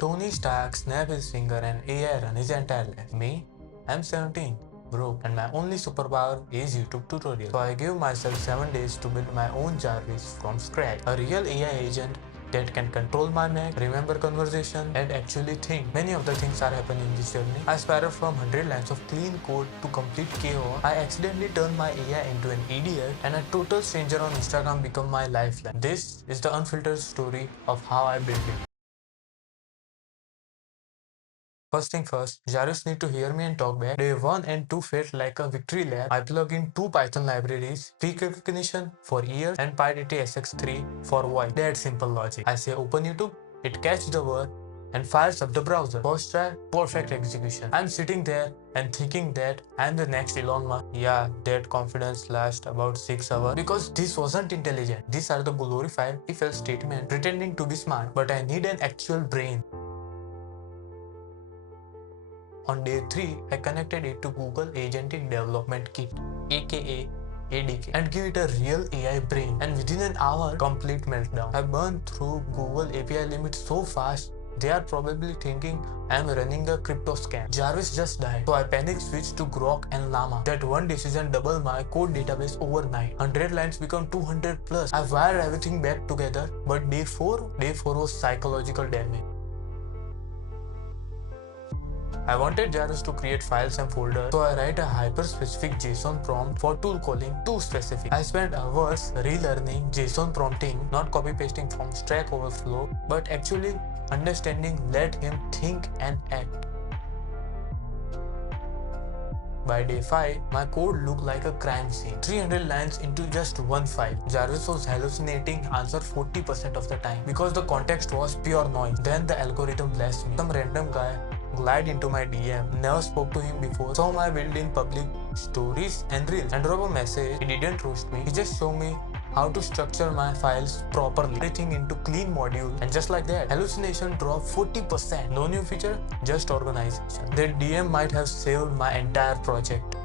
Tony Stark snapped his finger and AI run his entire life. Me? I'm 17, broke, and my only superpower is YouTube tutorial. So I give myself 7 days to build my own Jarvis from scratch. A real AI agent that can control my Mac, remember conversation, and actually think. Many of the things are happening in this journey. I spiraled from 100 lines of clean code to complete chaos. I accidentally turned my AI into an idiot, and a total stranger on Instagram became my lifeline. This is the unfiltered story of how I built it. First thing first, Jarvis need to hear me and talk back. Day 1 and 2 felt like a victory lap. I plug in 2 Python libraries, peak recognition for ears and PyDT SX3 for voice. That simple logic. I say open YouTube, it catches the word and fires up the browser. First try, perfect execution. I'm sitting there and thinking that I'm the next Elon Musk. Yeah, that confidence lasts about 6 hours because this wasn't intelligent. These are the glorified if-else statements pretending to be smart, but I need an actual brain. On day 3, I connected it to Google Agentic Development Kit, aka ADK, and give it a real AI brain. And within an hour, complete meltdown. I burned through Google API limits so fast, they are probably thinking I'm running a crypto scam. Jarvis just died, so I panic switched to Groq and LLaMA. That one decision doubled my code database overnight. 100 lines become 200 plus. I wired everything back together, but day 4 was psychological damage. I wanted Jarvis to create files and folders, so I write a hyper-specific JSON prompt for tool calling too specific. I spent hours relearning JSON prompting, not copy-pasting from Stack Overflow, but actually understanding let him think and act. By day 5, my code looked like a crime scene. 300 lines into just one file. Jarvis was hallucinating answer 40% of the time because the context was pure noise. Then the algorithm blessed me. Some random guy glide into my DM, never spoke to him before, saw my build in public stories and reels, and drop a message. He didn't roast me, he just showed me how to structure my files properly, everything into clean module, and just like that, hallucination dropped 40%. No new feature, just organization. That DM might have saved my entire project.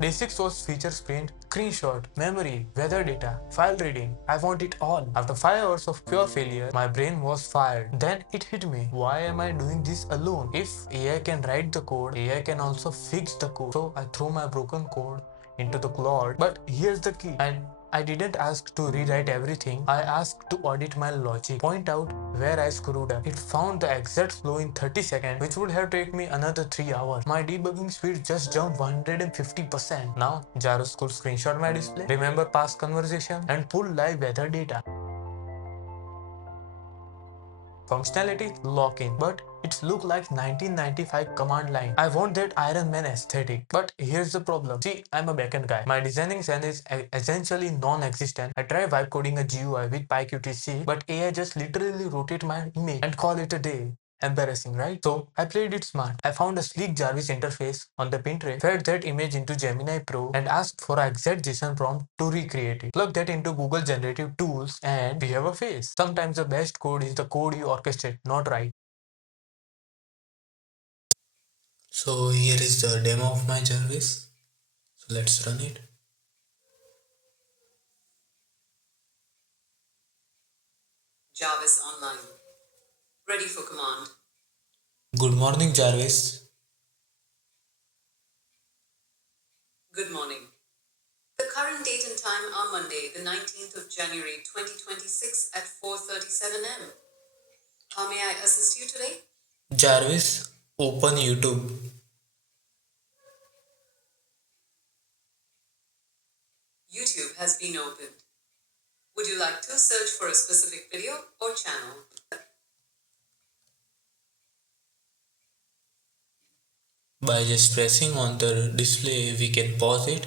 Day 6 was feature sprint, screenshot, memory, weather data, file reading. I want it all. After 5 hours of pure failure, my brain was fired. Then it hit me. Why am I doing this alone? If AI can write the code, AI can also fix the code. So I threw my broken code into the cloud. But here's the key. And I didn't ask to rewrite everything. I asked to audit my logic, point out where I screwed up. It found the exact flow in 30 seconds, which would have taken me another 3 hours. My debugging speed just jumped 150%. Now, Jarvis could screenshot my display, remember past conversation, and pull live weather data. Functionality lock-in, but it's look like 1995 command line. I want that Iron Man aesthetic. But here's the problem. See, I'm a backend guy. My designing sense is essentially non-existent. I try vibe coding a GUI with PyQtC, but AI just literally rotate my image and call it a day. Embarrassing, right? So I played it smart. I found a sleek Jarvis interface on the Pinterest, fed that image into Gemini Pro, and asked for an exact JSON prompt to recreate it. Plug that into Google Generative Tools, and we have a face. Sometimes the best code is the code you orchestrate, not write. So here is the demo of my Jarvis. So let's run it. Jarvis online. Ready for command. Good morning, Jarvis. Good morning. The current date and time are Monday, the 19th of January 2026 at 4:37 am. How may I assist you today? Jarvis, open YouTube. YouTube has been opened. Would you like to search for a specific video or channel? By just pressing on the display, we can pause it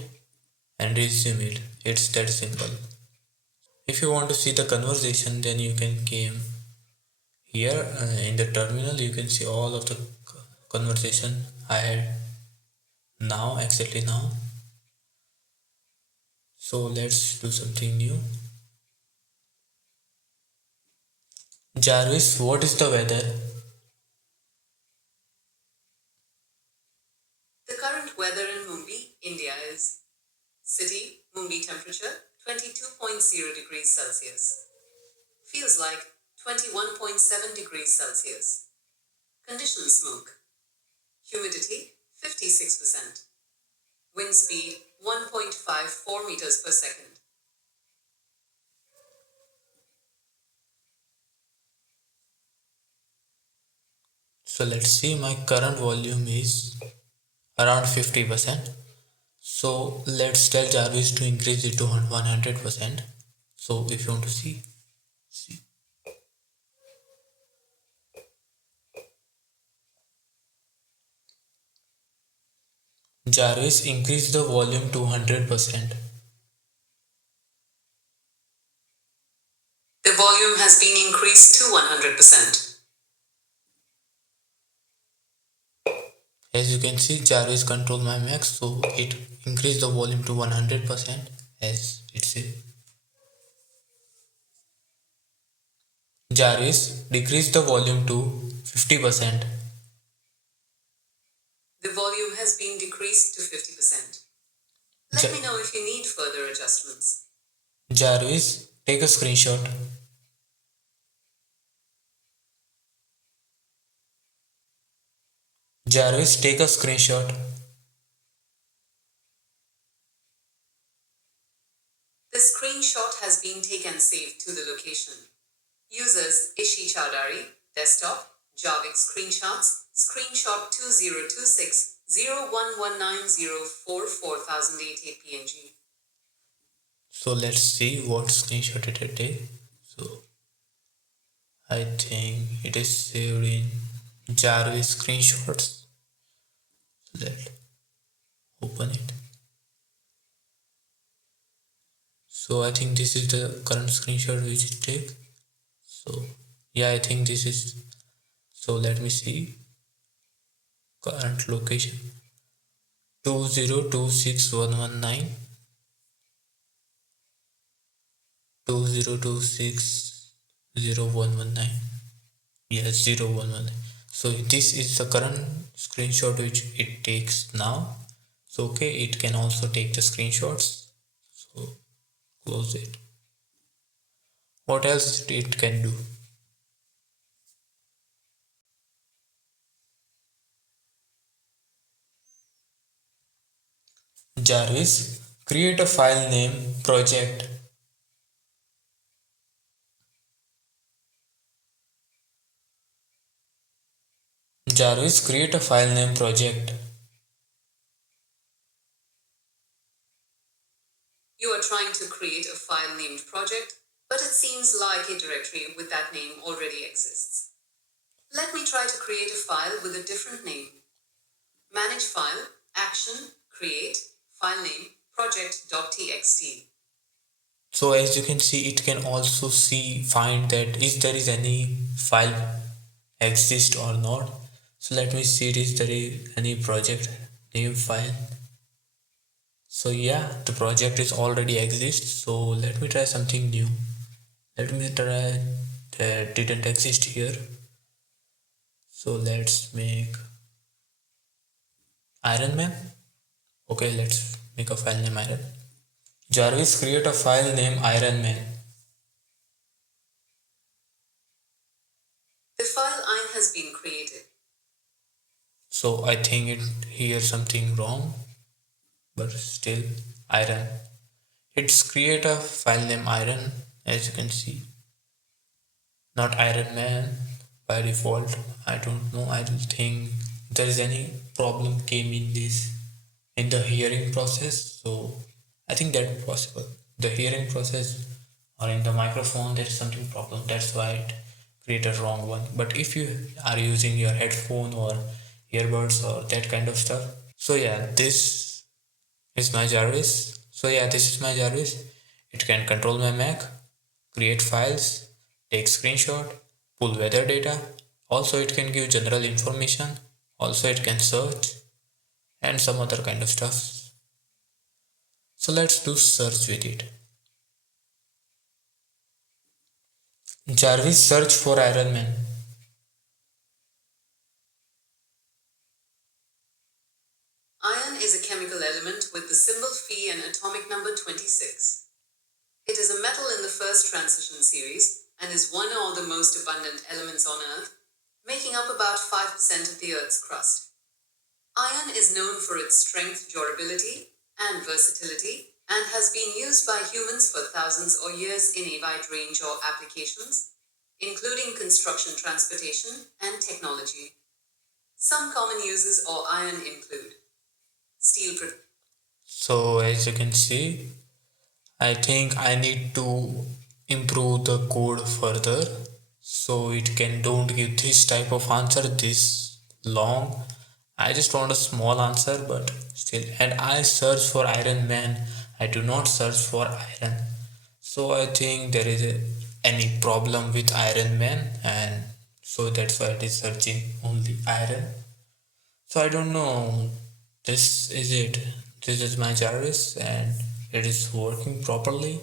and resume it. It's that simple. If you want to see the conversation, then you can came here in the terminal. You can see all of the conversation I had now, exactly now. So let's do something new. Jarvis, what is the weather? The current weather in Mumbai, India is city, Mumbai temperature 22.0 degrees Celsius. Feels like 21.7 degrees Celsius. Condition smoke. Humidity 56%. Wind speed 1.54 meters per second. So let's see, my current volume is around 50%. So let's tell Jarvis to increase it to 100%. So if you want to see. Jarvis, increase the volume to 100%. The volume has been increased to 100%. As you can see, Jarvis control my max, so it increased the volume to 100% as it says. Jarvis, decrease the volume to 50%. The volume has been decreased to 50%. Let me know if you need further adjustments. Jarvis, take a screenshot. Jarvis, take a screenshot. The screenshot has been taken saved to the location. Users Ishi Chowdhury, desktop, Jarvis screenshots, screenshot 2026-0119044088 PNG. So let's see what screenshot it take. So I think it is saved in Jarvis screenshots. Let's open it. So I think this is the current screenshot which it take. So yeah, I think this is. So let me see. Current location 2026.119 2026.0119. Yes, 0119. So this is the current screenshot which it takes now. So okay, it can also take the screenshots. So close it. What else it can do? Jarvis, create a file name project. Jarvis, create a file name project. You are trying to create a file named project, but it seems like a directory with that name already exists. Let me try to create a file with a different name. Manage file, action, create, file name, project.txt. So as you can see, it can also find that is there is any file exist or not. So let me see is there is any project name file. So yeah, the project is already exists. So let me try something new. Let me try that didn't exist here. So let's make Iron Man. Okay, let's make a file name Iron. Jarvis, create a file name Iron Man. The file IN has been created. So I think it here something wrong, but still Iron. It's create a file name Iron, as you can see. Not Iron Man by default. I don't know. I don't think there is any problem came in this in the hearing process. So I think that's possible. The hearing process or in the microphone there is something problem. That's why it created wrong one. But if you are using your headphone or earbuds or that kind of stuff. So yeah, this is my Jarvis. So yeah, this is my Jarvis. It can control my Mac, create files, take screenshot, pull weather data. Also it can give general information. Also it can search and some other kind of stuff. So let's do search with it. Jarvis, search for Iron Man. Iron is a chemical element with the symbol Fe and atomic number 26. It is a metal in the first transition series, and is one of the most abundant elements on Earth, making up about 5% of the Earth's crust. Iron is known for its strength, durability, and versatility, and has been used by humans for thousands of years in a wide range of applications, including construction, transportation, and technology. Some common uses of iron include steel production. So as you can see, I think I need to improve the code further so it can don't give this type of answer this long. I just want a small answer but still, and I search for Iron Man. I do not search for iron. So I think there is any problem with Iron Man, and so that's why it is searching only iron. So I don't know. This is it. This is my Jarvis and it is working properly.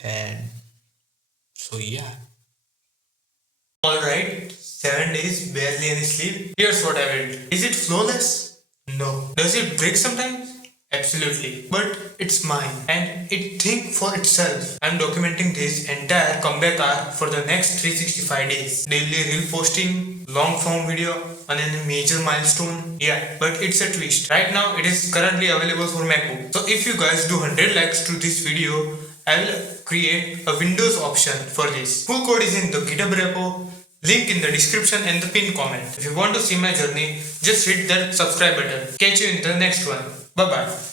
And so yeah. Alright, 7 days, barely any sleep. Here's what I will do. Is it flawless? No. Does it break sometimes? Absolutely. But it's mine and it think for itself. I'm documenting this entire comeback arc for the next 365 days. Daily reel posting, long form video on a major milestone. Yeah, but it's a twist. Right now it is currently available for MacBook. So if you guys do 100 likes to this video, I will create a Windows option for this. Full code is in the GitHub repo. Link in the description and the pinned comment. If you want to see my journey, just hit that subscribe button. Catch you in the next one. Bye bye.